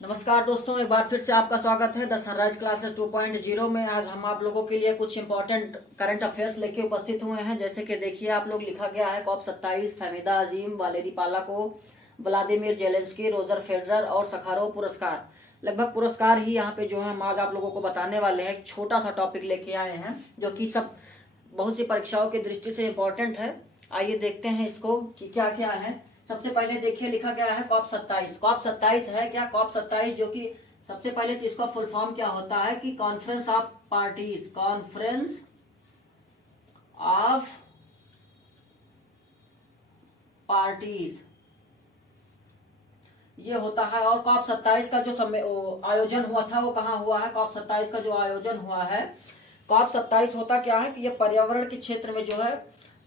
नमस्कार दोस्तों, एक बार फिर से आपका स्वागत है द सनराइज क्लासेस 2.0 में। आज हम आप लोगों के लिए कुछ इंपॉर्टेंट करंट अफेयर्स लेके उपस्थित हुए हैं। जैसे कि देखिए, आप लोग लिखा गया है COP27, Fahmida Azim, Valery Palako, Vladimir Zelensky, Roger Federer और सखारोव पुरस्कार। लगभग पुरस्कार ही यहाँ पे जो है हम आज आप लोगों को बताने वाले हैं। एक छोटा सा टॉपिक लेके आए हैं जो कि सब बहुत सी परीक्षाओं की दृष्टि से इम्पोर्टेंट है। आइए देखते हैं इसको कि क्या क्या है। सबसे पहले देखिए, लिखा गया है COP27। COP27 है क्या? COP27 जो कि सबसे पहले तो इसका फुल फॉर्म क्या होता है कि conference of parties, conference of parties ये होता है। और COP27 का जो आयोजन हुआ था वो कहाँ हुआ है? COP27 का जो आयोजन हुआ है, COP27 होता क्या है कि ये पर्यावरण के क्षेत्र में जो है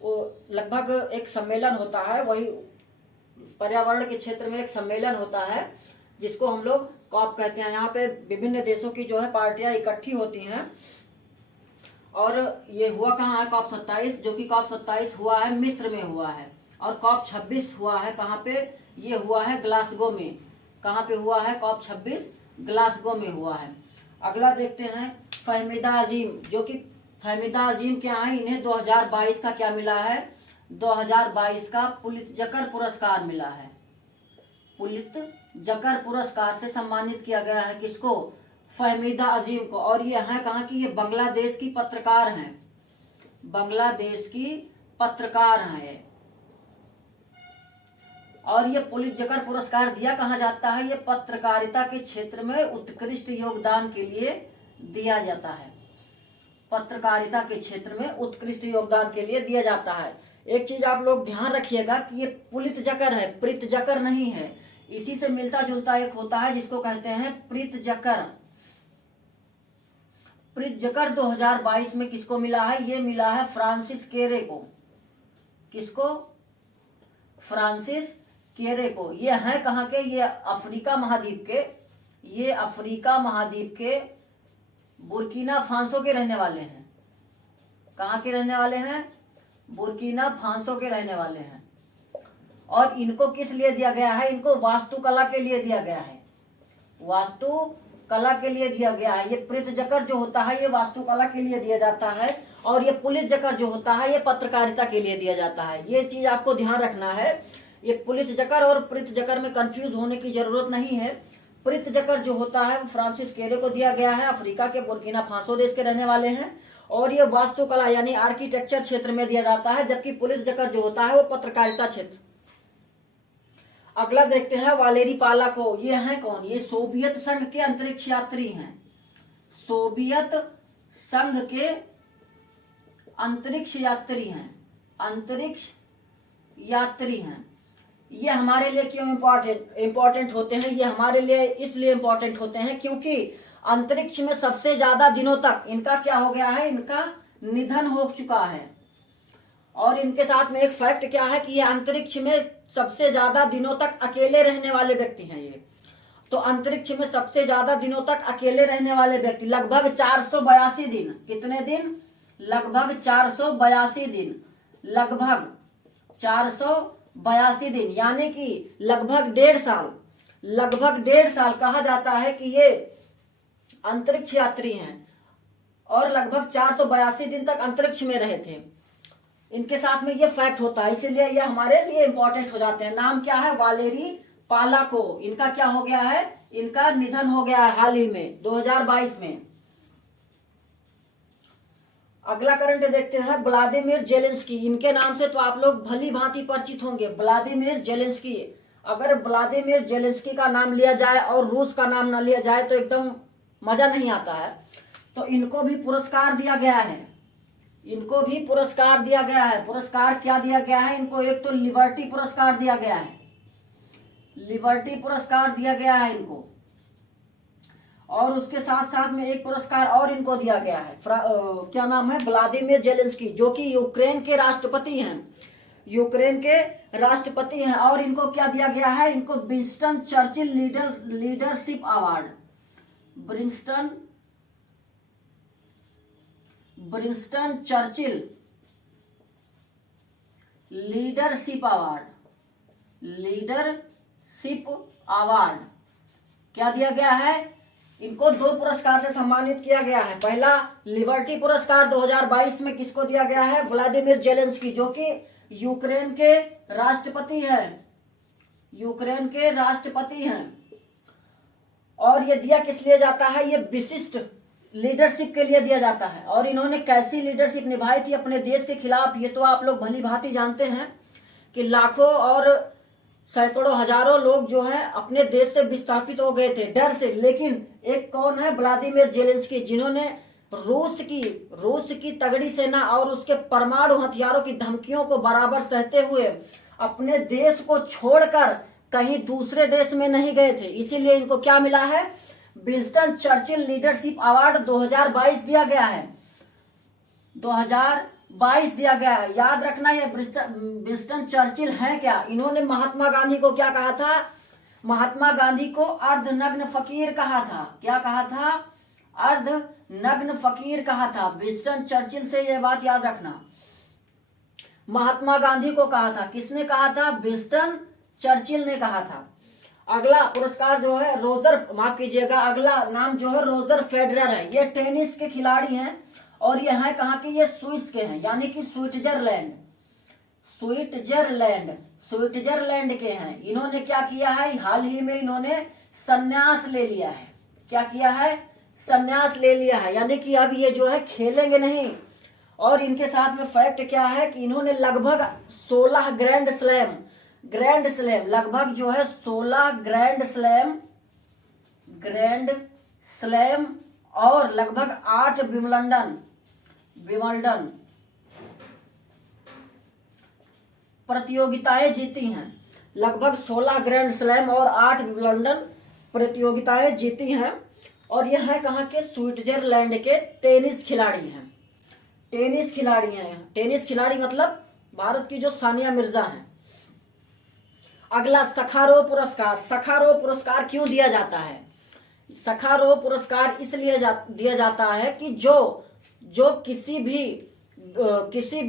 वो लगभग एक सम्मेलन होता है। वही पर्यावरण के क्षेत्र में एक सम्मेलन होता है जिसको हम लोग कॉप कहते हैं। यहाँ पे विभिन्न देशों की जो है पार्टियां इकट्ठी होती हैं। और ये हुआ कहाँ है? COP27, जो कि COP27 हुआ है मिस्र में हुआ है। और COP26 हुआ है कहाँ पे? ये हुआ है ग्लासगो में। कहाँ पे हुआ है? COP26 ग्लासगो में हुआ है। अगला देखते हैं, फहमीदा अजीम, जो कि फहमीदा अजीम क्या है? इन्हें 2022 का क्या मिला है? 2022 का पुलित्जकर पुरस्कार मिला है। पुलित्जकर पुरस्कार से सम्मानित किया गया है किसको? फहमीदा अजीम को। और ये है कहाँ की? ये बांग्लादेश की पत्रकार हैं। बांग्लादेश की पत्रकार हैं। और ये पुलित्जकर पुरस्कार दिया कहाँ जाता है? ये पत्रकारिता के क्षेत्र में उत्कृष्ट योगदान के लिए दिया जाता है। पत्रकारिता के क्षेत्र में उत्कृष्ट योगदान के लिए दिया जाता है। एक चीज आप लोग ध्यान रखिएगा कि ये पुलित्जकर है, प्रीतजकर नहीं है। इसी से मिलता जुलता एक होता है जिसको कहते हैं प्रीतजकर। प्रीतजकर 2022 में किसको मिला है? ये मिला है फ्रांसिस केरे को। किसको? फ्रांसिस केरे को। ये है कहाँ के? ये अफ्रीका महाद्वीप के। ये अफ्रीका महाद्वीप के बुर्किना फांसो के रहने वाले हैं। कहाँ के रहने वाले हैं? बुर्किना फांसो के रहने वाले हैं। और इनको किस लिए दिया गया है? इनको वास्तुकला के लिए दिया गया है। वास्तुकला के लिए दिया गया है। ये प्रीतजकर जो होता है ये वास्तुकला के लिए दिया जाता है। और ये पुलित्जकर जो होता है ये पत्रकारिता के लिए दिया जाता है। ये चीज आपको ध्यान रखना है। ये पुलित्जकर और प्रीतजकर में कंफ्यूज होने की जरूरत नहीं है। प्रीतजकर जो होता है फ्रांसिस केरे को दिया गया है, अफ्रीका के बुर्किना फासो देश के रहने वाले हैं। और ये वास्तुकला यानी आर्किटेक्चर क्षेत्र में दिया जाता है, जबकि पुलित्जकर जो होता है वो पत्रकारिता क्षेत्र। अगला देखते हैं, वालेरी पालाको। ये है कौन? ये सोवियत संघ के अंतरिक्ष यात्री हैं। सोवियत संघ के अंतरिक्ष यात्री हैं। अंतरिक्ष यात्री हैं। ये हमारे लिए क्यों इंपॉर्टेंट होते हैं? ये हमारे लिए इसलिए इंपॉर्टेंट होते हैं क्योंकि अंतरिक्ष में सबसे ज्यादा दिनों तक इनका क्या हो गया है? इनका निधन हो चुका है। और इनके साथ में एक फैक्ट क्या है कि ये अंतरिक्ष में सबसे ज्यादा दिनों तक अकेले रहने वाले व्यक्ति हैं। ये तो अंतरिक्ष में सबसे ज्यादा दिनों तक अकेले रहने वाले व्यक्ति, लगभग 482 दिन। कितने दिन? लगभग 482 दिन। लगभग 482 दिन यानी कि लगभग 1.5 साल। लगभग 1.5 साल कहा जाता है कि ये अंतरिक्ष यात्री हैं। और लगभग 482 दिन तक अंतरिक्ष में रहे थे। इनके साथ में ये फैक्ट होता है, इसीलिए ये हमारे लिए इंपॉर्टेंट हो जाते हैं। नाम क्या है? वालेरी पालाको। इनका क्या हो गया है? इनका निधन हो गया है हाल ही में 2022 में। अगला करंट देखते हैं, व्लादिमीर जेलेंस्की। इनके नाम से तो आप लोग भली भांति परिचित होंगे, व्लादिमीर जेलेंस्की। अगर व्लादिमीर जेलेंस्की का नाम लिया जाए और रूस का नाम ना लिया जाए तो एकदम मजा नहीं आता है। तो इनको भी पुरस्कार दिया गया है। इनको भी पुरस्कार दिया गया है। पुरस्कार क्या दिया गया है इनको? एक तो लिबर्टी पुरस्कार दिया गया है। लिबर्टी पुरस्कार दिया गया है इनको। और उसके साथ साथ में एक पुरस्कार और इनको दिया गया है। क्या नाम है? व्लादिमीर जेलेंस्की, जो कि यूक्रेन के राष्ट्रपति हैं। यूक्रेन के राष्ट्रपति हैं। और इनको क्या दिया गया है? इनको Winston Churchill leadership award, Winston Churchill leadership award क्या दिया गया है? इनको 2 पुरस्कार से सम्मानित किया गया है। पहला लिबर्टी पुरस्कार 2022 में किसको दिया गया है? व्लादिमीर जेलेंस्की, जो कि यूक्रेन के राष्ट्रपति हैं, यूक्रेन के राष्ट्रपति हैं। और ये दिया किस लिए जाता है? ये विशिष्ट लीडरशिप के लिए दिया जाता है। और इन्होंने कैसी लीडरशिप निभाई थी अपने देश के खिलाफ, ये तो आप लोग भली भांति जानते हैं कि लाखों और सैकड़ों हजारों लोग जो है अपने देश से विस्थापित हो गए थे डर से। लेकिन एक कौन है? व्लादिमीर जेलेंस्की, जिन्होंने रूस की तगड़ी सेना और उसके परमाणु हथियारों की धमकियों को बराबर सहते हुए अपने देश को छोड़कर कहीं दूसरे देश में नहीं गए थे। इसीलिए इनको क्या मिला है? विंस्टन चर्चिल लीडरशिप अवार्ड 2022 दिया गया है। 2022 दिया गया है। याद रखना, ये विंस्टन चर्चिल है क्या? इन्होंने महात्मा गांधी को क्या कहा था? महात्मा गांधी को अर्धनग्न फकीर कहा था। क्या कहा था? अर्धनग्न फकीर कहा था। विंस्टन चर्चिल से यह बात याद रखना। महात्मा गांधी को कहा था। किसने कहा था? विंस्टन चर्चिल ने कहा था। अगला पुरस्कार जो है माफ कीजिएगा, अगला नाम जो है रोजर फेडरर है। ये टेनिस के खिलाड़ी हैं और ये है कहाँ के? ये स्विस के हैं, यानी कि स्विट्जरलैंड के हैं। इन्होंने क्या किया है? हाल ही में इन्होंने संन्यास ले लिया है। क्या किया है? संन्यास ले लिया है, यानी कि अब ये जो है खेलेंगे नहीं। और इनके साथ में फैक्ट क्या है कि इन्होंने लगभग 16 ग्रैंड स्लैम लगभग जो है 16 ग्रैंड स्लैम और लगभग 8 विंबलडन प्रतियोगिताएं जीती हैं। लगभग 16 ग्रैंड स्लैम और 8 विंबलडन प्रतियोगिताएं जीती हैं। और यह है कहाँ के? स्विट्जरलैंड के टेनिस खिलाड़ी हैं। टेनिस खिलाड़ी मतलब भारत की जो सानिया मिर्जा हैं। अगला सखारोव पुरस्कार क्यों दिया जाता है? सखारोव पुरस्कार इसलिए दिया जाता है कि जो किसी भी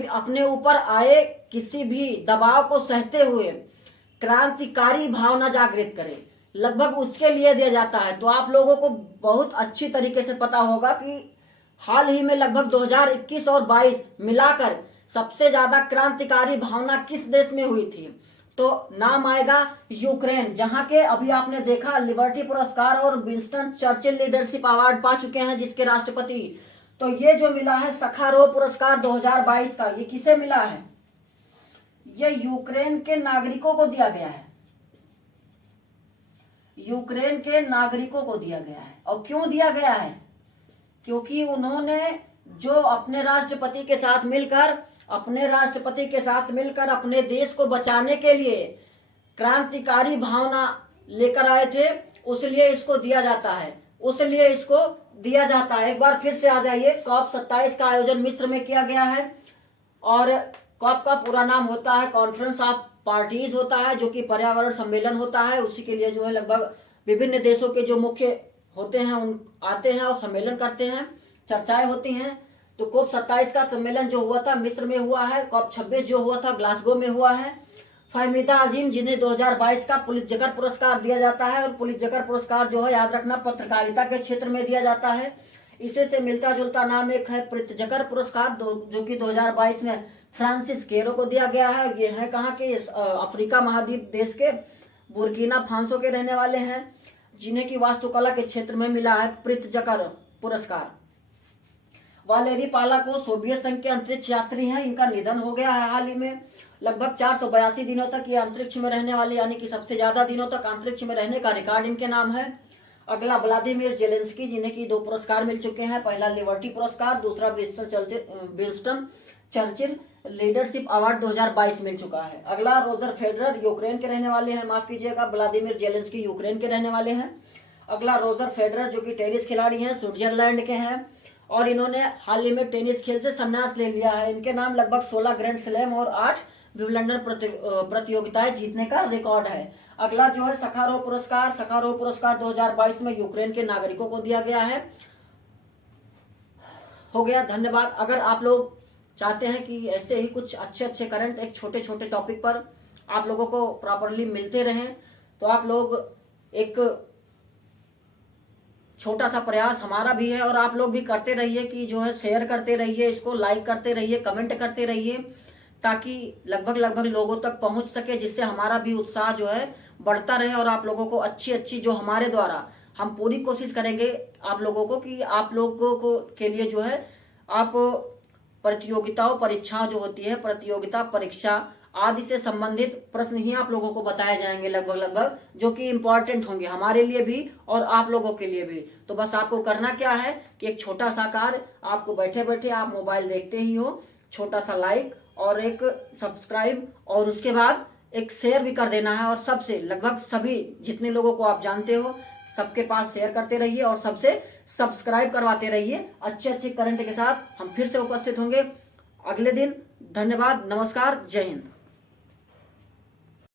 अपने ऊपर आए किसी भी दबाव को सहते हुए क्रांतिकारी भावना जागृत करे, लगभग उसके लिए दिया जाता है। तो आप लोगों को बहुत अच्छी तरीके से पता होगा कि हाल ही में लगभग 2021 और 22 मिलाकर सबसे ज्यादा क्रांतिकारी भावना किस देश में हुई थी? तो नाम आएगा यूक्रेन, जहां के अभी आपने देखा लिबर्टी पुरस्कार और विंस्टन चर्चिल लीडरशिप अवार्ड पा चुके हैं जिसके राष्ट्रपति। तो ये जो मिला है सखारोव पुरस्कार 2022 का, ये किसे मिला है? ये यूक्रेन के नागरिकों को दिया गया है। यूक्रेन के नागरिकों को दिया गया है। और क्यों दिया गया है? क्योंकि उन्होंने जो अपने राष्ट्रपति के साथ मिलकर अपने देश को बचाने के लिए क्रांतिकारी भावना लेकर आए थे, उसलिए इसको दिया जाता है। एक बार फिर से आ जाइए। कॉप 27 का आयोजन मिस्र में किया गया है और कॉप का पूरा नाम होता है कॉन्फ्रेंस ऑफ पार्टीज होता है, जो कि पर्यावरण सम्मेलन होता है। उसी के लिए जो है लगभग विभिन्न देशों के जो मुख्य होते हैं उन आते हैं और सम्मेलन करते हैं, चर्चाएं होती हैं। तो कॉप 27 का सम्मेलन जो हुआ था मिस्र में हुआ है। कॉप 26 जो हुआ था ग्लासगो में हुआ है। फहमीदा अजीम, जिन्हें 2022 का पुलित्जर पुरस्कार दिया जाता है। और पुलित्जर पुरस्कार जो है याद रखना पत्रकारिता के क्षेत्र में दिया जाता है। इसी से मिलता जुलता नाम एक है प्रित्जकर पुरस्कार, जो कि 2022 में फ्रांसिस केरो को दिया गया है। ये है कहाँ के? अफ्रीका महाद्वीप देश के बुर्किना फासो के रहने वाले हैं, जिन्हें की वास्तुकला के क्षेत्र में मिला है प्रित्जकर पुरस्कार। वालेरी पालाकोव सोवियत संघ के अंतरिक्ष यात्री हैं। इनका निधन हो गया है हाल ही में। लगभग 482 दिनों तक ये अंतरिक्ष में रहने वाले, यानी कि सबसे ज्यादा दिनों तक अंतरिक्ष में रहने का रिकॉर्ड इनके नाम है। अगला व्लादिमीर जेलेंस्की, जिन्हें की 2 पुरस्कार मिल चुके हैं। पहला लिबर्टी पुरस्कार, दूसरा विंस्टन चर्चिल लीडरशिप अवार्ड 2022 मिल चुका है। अगला रोजर फेडरर, यूक्रेन के रहने वाले हैं, माफ कीजिएगा, व्लादिमीर जेलेंस्की यूक्रेन के रहने वाले हैं। अगला रोजर फेडरर, जो कि टेनिस खिलाड़ी हैं, स्विट्जरलैंड के हैं और इन्होंने हाल ही में टेनिस खेल से संन्यास ले लिया है। इनके नाम लगभग 16 ग्रैंड स्लैम और 8 विंबलडन प्रतियोगिताएं जीतने का रिकॉर्ड है। अगला जो है सखारोव पुरस्कार 2022 में यूक्रेन के नागरिकों को दिया गया है। हो गया, धन्यवाद। अगर आप लोग चाहते हैं कि ऐसे ही कुछ अच्छे करंट एक छोटे टॉपिक पर आप लोगों को प्रॉपरली मिलते रहें, तो आप लोग एक छोटा सा प्रयास हमारा भी है और आप लोग भी करते रहिए कि जो है शेयर करते रहिए, इसको लाइक करते रहिए, कमेंट करते रहिए, ताकि लगभग लगभग लोगों तक पहुंच सके, जिससे हमारा भी उत्साह जो है बढ़ता रहे और आप लोगों को अच्छी अच्छी जो हमारे द्वारा हम पूरी कोशिश करेंगे आप लोगों को कि आप लोगों को के लिए जो है आप प्रतियोगिताओं परीक्षाओं जो होती है, प्रतियोगिता परीक्षा आदि से संबंधित प्रश्न ही आप लोगों को बताए जाएंगे लगभग लगभग, जो कि इम्पोर्टेंट होंगे हमारे लिए भी और आप लोगों के लिए भी। तो बस आपको करना क्या है कि एक छोटा सा कार्य, आपको बैठे बैठे आप मोबाइल देखते ही हो, छोटा सा लाइक और एक सब्सक्राइब और उसके बाद एक शेयर भी कर देना है, और सबसे लगभग सभी जितने लोगों को आप जानते हो सबके पास शेयर करते रहिए और सबसे सब्सक्राइब करवाते रहिए। अच्छे अच्छे करंट के साथ हम फिर से उपस्थित होंगे अगले दिन। धन्यवाद, नमस्कार, जय हिंद।